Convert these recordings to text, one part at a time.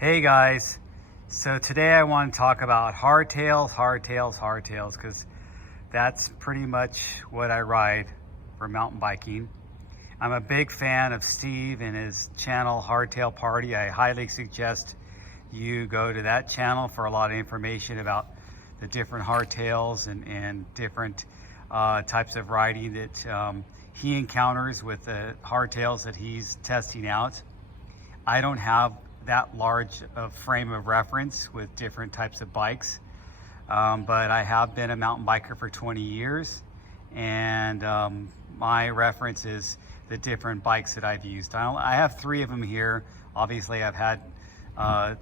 Hey guys, so today I want to talk about hardtails, because that's pretty much what I ride for mountain biking. I'm a big fan of Steve and his channel Hardtail Party. I highly suggest you go to that channel for a lot of information about the different hardtails and different types of riding that he encounters with the hardtails that he's testing out. I don't have that large of frame of reference with different types of bikes, but I have been a mountain biker for 20 years, and my reference is the different bikes that I've used. I have 3 of them here. Obviously I've had a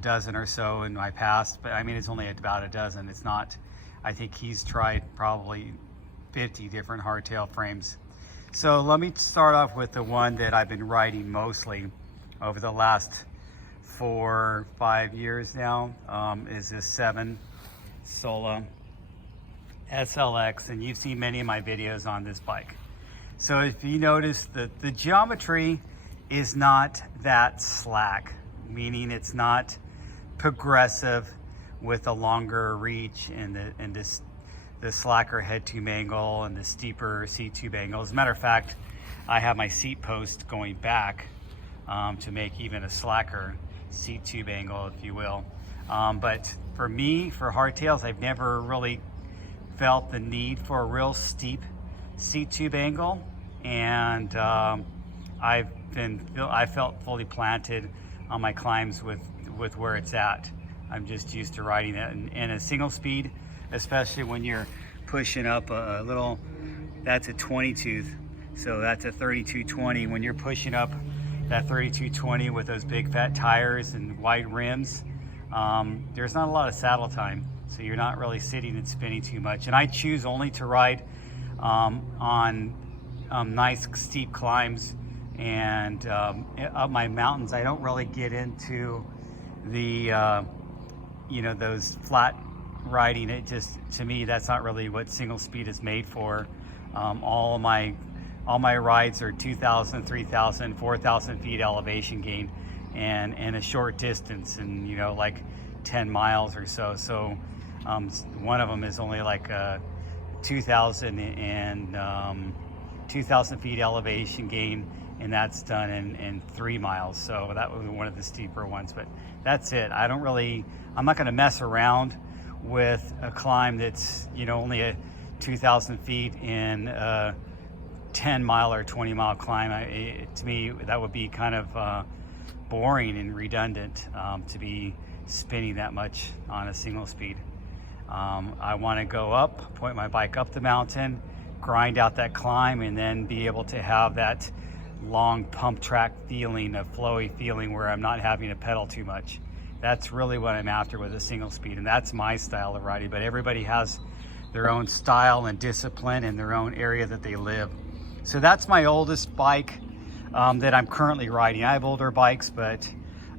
dozen or so in my past, but I mean, it's only about a dozen. It's not, I think he's tried probably 50 different hardtail frames. So let me start off with the one that I've been riding mostly over the last 4 or 5 years now, is this Solar SLX, and you've seen many of my videos on this bike. So if you notice that the geometry is not that slack, meaning it's not progressive with a longer reach and the slacker head tube angle and the steeper seat tube angle. As a matter of fact, I have my seat post going back to make even a slacker seat tube angle, if you will. But for me, for hardtails, I've never really felt the need for a real steep seat tube angle, and I felt fully planted on my climbs with where it's at. I'm just used to riding it in a single speed, especially when you're pushing up a little. That's a 20 tooth, so that's a 3220. When you're pushing up that 3220 with those big fat tires and wide rims, there's not a lot of saddle time, so you're not really sitting and spinning too much. And I choose only to ride on nice steep climbs and up my mountains. I don't really get into the those flat riding. It just, to me, that's not really what single speed is made for. All my rides are 2,000, 3,000, 4,000 feet elevation gain, and a short distance, and like 10 miles or so. So one of them is only like 2,000 feet elevation gain, and that's done in 3 miles. So that was one of the steeper ones, but that's it. I'm not going to mess around with a climb that's only a 2,000 feet in 10-mile or 20-mile climb. To me, that would be kind of boring and redundant to be spinning that much on a single speed. I want to go up, point my bike up the mountain, grind out that climb, and then be able to have that long pump track feeling, a flowy feeling where I'm not having to pedal too much. That's really what I'm after with a single speed, and that's my style of riding. But everybody has their own style and discipline in their own area that they live. So that's my oldest bike that I'm currently riding. I have older bikes, but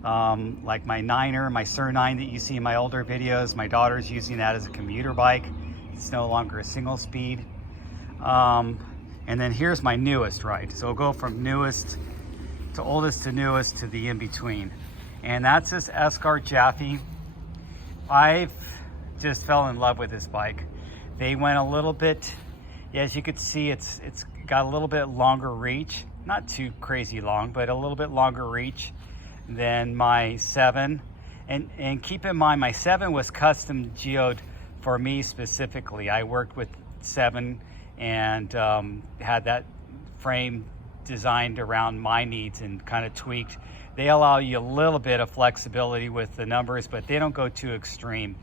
like my Niner, my Sur 9 that you see in my older videos, my daughter's using that as a commuter bike. It's no longer a single speed. And then here's my newest ride. So we'll go from newest to oldest to newest to the in-between. And that's this Esker Jaffe. I've just fell in love with this bike. They went a little bit, as you could see, it's got a little bit longer reach, not too crazy long, but a little bit longer reach than my 7. And keep in mind, my 7 was custom geoed for me specifically. I worked with 7 and had that frame designed around my needs and kind of tweaked. They allow you a little bit of flexibility with the numbers, but they don't go too extreme.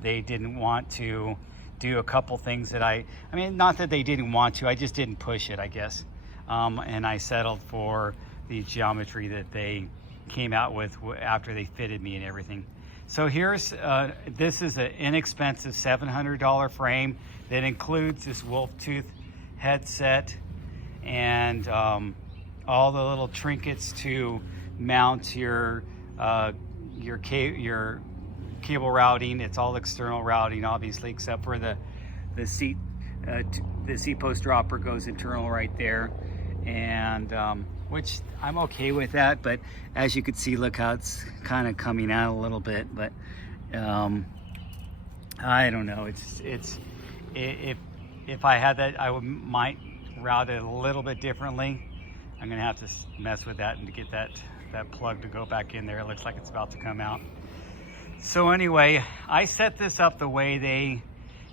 They didn't want to do a couple things that I mean, not that they didn't want to, I just didn't push it, I guess. And I settled for the geometry that they came out with after they fitted me and everything. So here's, this is an inexpensive $700 frame that includes this wolf tooth headset and all the little trinkets to mount your cable routing. It's all external routing, obviously, except for the seat post dropper goes internal right there, and which I'm okay with that. But as you can see, look how it's kind of coming out a little bit. But I don't know. If I had that, might route it a little bit differently. I'm gonna have to mess with that and to get that plug to go back in there. It looks like it's about to come out. So anyway, I set this up the way they,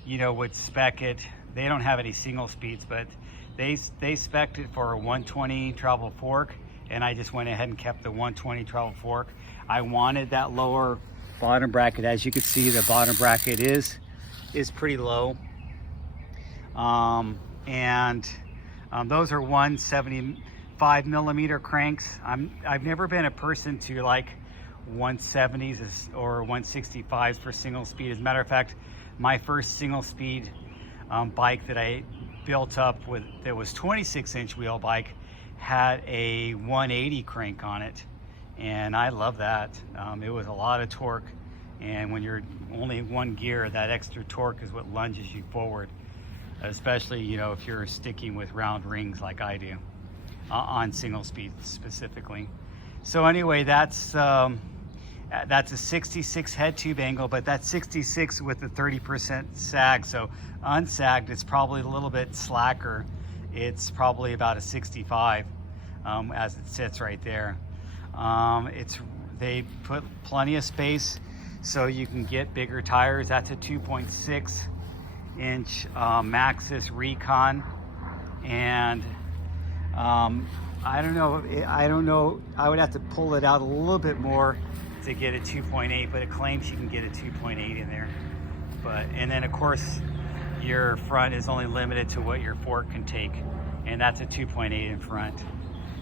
would spec it. They don't have any single speeds, but they spec'd it for a 120 travel fork, and I just went ahead and kept the 120 travel fork. I wanted that lower bottom bracket. As you can see, the bottom bracket is pretty low. Those are 175 millimeter cranks. I've never been a person to like 170s or 165s for single speed. As a matter of fact, my first single speed bike that I built up with, that was 26-inch wheel bike, had a 180 crank on it, and I love that. It was a lot of torque, and when you're only one gear, that extra torque is what lunges you forward, especially if you're sticking with round rings like I do on single speed specifically. So anyway, that's a 66 head tube angle, but that's 66 with a 30% sag. So unsagged, it's probably a little bit slacker. It's probably about a 65 as it sits right there. They put plenty of space so you can get bigger tires. That's a 2.6 inch Maxxis Recon, and I don't know, I would have to pull it out a little bit more to get a 2.8, but it claims you can get a 2.8 in there. And then of course your front is only limited to what your fork can take, and that's a 2.8 in front.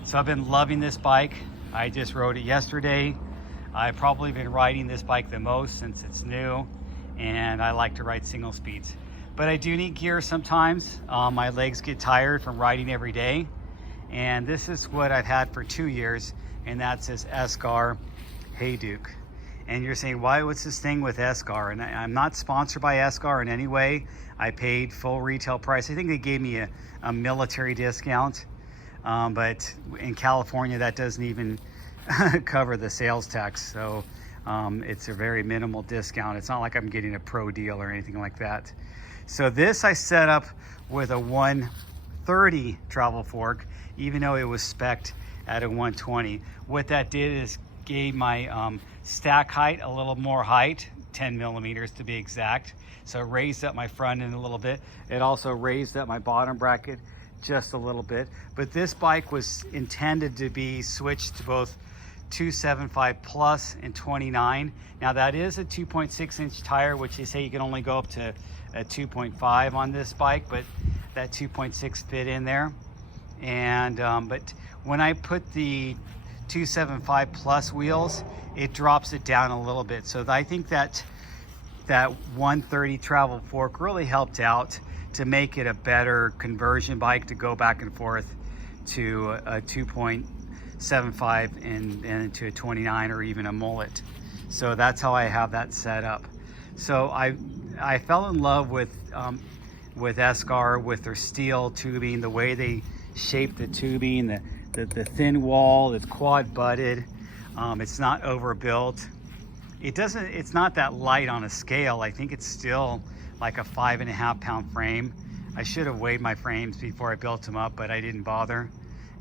So I've been loving this bike. I just rode it yesterday. I've probably been riding this bike the most since it's new, and I like to ride single speeds. But I do need gear sometimes. My legs get tired from riding every day. And this is what I've had for 2 years, and that's this Esker Hayduke. And you're saying, what's this thing with Esker? And I'm not sponsored by Esker in any way. I paid full retail price. I think they gave me a military discount, but in California that doesn't even cover the sales tax. So it's a very minimal discount. It's not like I'm getting a pro deal or anything like that. So this I set up with a 130 travel fork, even though it was spec'd at a 120. What that did is gave my stack height a little more height, 10 millimeters to be exact. So it raised up my front end a little bit. It also raised up my bottom bracket just a little bit. But this bike was intended to be switched to both 275 plus and 29. Now that is a 2.6 inch tire, which they say you can only go up to a 2.5 on this bike, but that 2.6 fit in there. And but when I put the 275 plus wheels, it drops it down a little bit. So I think that 130 travel fork really helped out to make it a better conversion bike to go back and forth to a 2.75 and to a 29 or even a mullet. So that's how I have that set up. So I fell in love with Esker, with their steel tubing, the way they shape the tubing, the thin wall, it's quad butted, it's not overbuilt. It's not that light on a scale. I think it's still like a 5.5 pound frame. I should have weighed my frames before I built them up, but I didn't bother.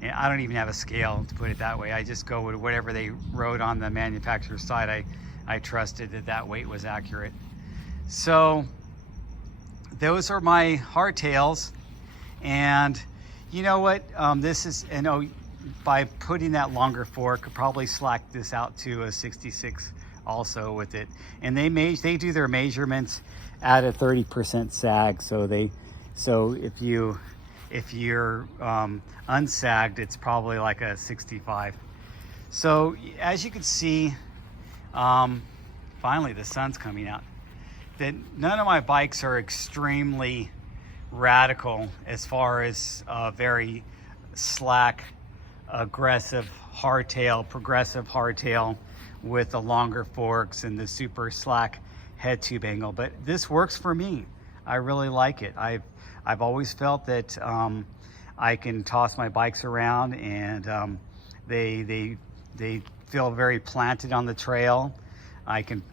And I don't even have a scale, to put it that way. I just go with whatever they wrote on the manufacturer's side. I trusted that weight was accurate. So those are my hardtails. And you know what? By putting that longer fork, could probably slack this out to a 66 also with it. And they do their measurements at a 30% sag. So if you're unsagged, it's probably like a 65. So as you can see, finally the sun's coming out. That none of my bikes are extremely radical as far as very slack, aggressive hardtail, progressive hardtail with the longer forks and the super slack head tube angle. But this works for me. I really like it. I've always felt that I can toss my bikes around, and They feel very planted on the trail.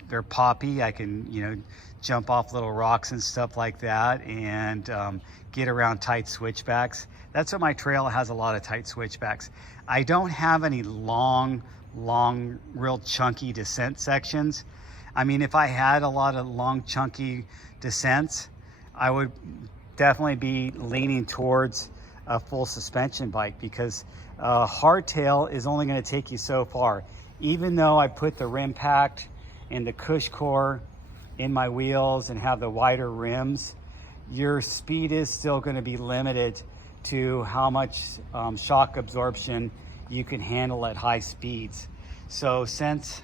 They're poppy. I can, you know, jump off little rocks and stuff like that, and get around tight switchbacks. That's what my trail has, a lot of tight switchbacks. I don't have any long, real chunky descent sections. I mean, if I had a lot of long, chunky descents, I would definitely be leaning towards a full suspension bike, because hardtail is only going to take you so far. Even though I put the rim packed and the cush core in my wheels and have the wider rims, your speed is still going to be limited to how much shock absorption you can handle at high speeds. So since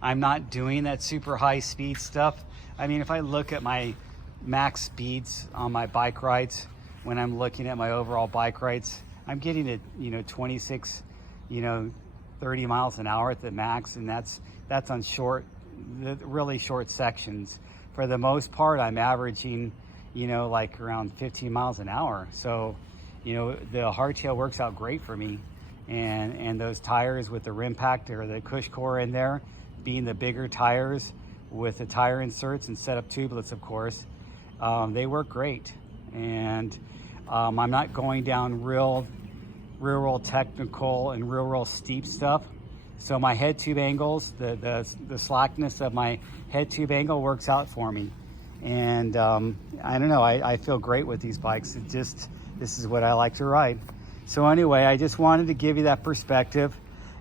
I'm not doing that super high speed stuff, I mean, if I look at my max speeds on my bike rides, when I'm looking at my overall bike rides, I'm getting it, you know, 26, you know, 30 miles an hour at the max, and that's on really short sections. For the most part, I'm averaging, you know, like around 15 miles an hour. So, you know, the hardtail works out great for me, and those tires with the rim pack or the cush core in there, being the bigger tires with the tire inserts and set up tubelets, of course, they work great. And I'm not going down real technical and real steep stuff. So my head tube angles, the slackness of my head tube angle works out for me. And I don't know, I feel great with these bikes. This is what I like to ride. So anyway, I just wanted to give you that perspective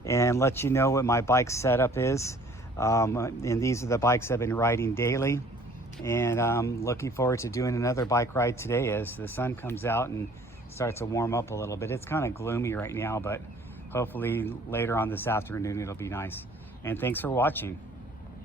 and let you know what my bike setup is. And these are the bikes I've been riding daily. And I'm looking forward to doing another bike ride today as the sun comes out and starts to warm up a little bit. It's kind of gloomy right now, but hopefully later on this afternoon it'll be nice. And thanks for watching.